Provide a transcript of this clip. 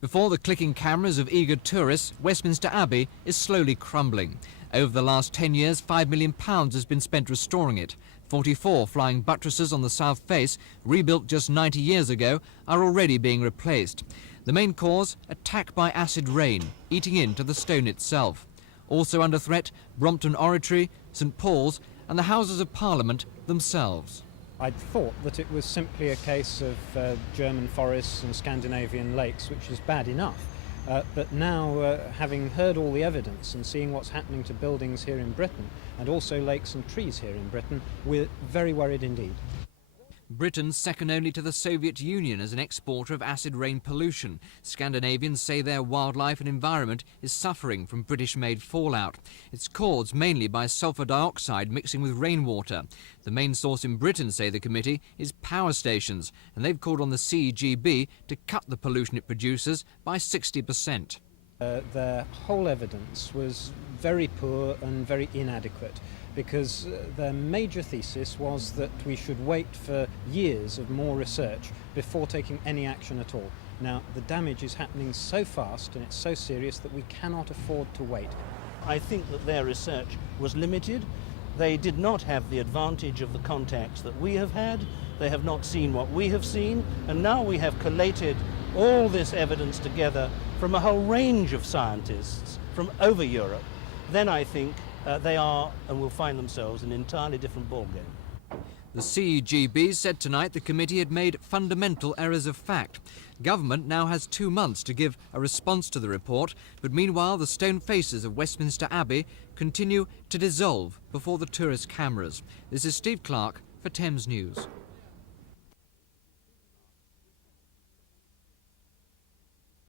Before the clicking cameras of eager tourists, Westminster Abbey is slowly crumbling. Over the last 10 years, £5 million has been spent restoring it. 44 flying buttresses on the south face, rebuilt just 90 years ago, are already being replaced. The main cause, attack by acid rain, eating into the stone itself. Also under threat, Brompton Oratory, St Paul's and the Houses of Parliament themselves. I'd thought that it was simply a case of German forests and Scandinavian lakes, which is bad enough. But now, having heard all the evidence and seeing what's happening to buildings here in Britain, and also lakes and trees here in Britain, we're very worried indeed. Britain's second only to the Soviet Union as an exporter of acid rain pollution. Scandinavians say their wildlife and environment is suffering from British-made fallout. It's caused mainly by sulphur dioxide mixing with rainwater. The main source in Britain, say the committee, is power stations, and they've called on the CEGB to cut the pollution it produces by 60%. Their whole evidence was very poor and very inadequate, because their major thesis was that we should wait for years of more research before taking any action at all. Now, the damage is happening so fast and it's so serious that we cannot afford to wait. I think that their research was limited. They did not have the advantage of the contacts that we have had. They have not seen what we have seen, and now we have collated all this evidence together from a whole range of scientists from over Europe. Then I think they are and will find themselves in an entirely different ballgame. The CEGB said tonight the committee had made fundamental errors of fact. Government now has 2 months to give a response to the report, but meanwhile the stone faces of Westminster Abbey continue to dissolve before the tourist cameras. This is Steve Clark for Thames News.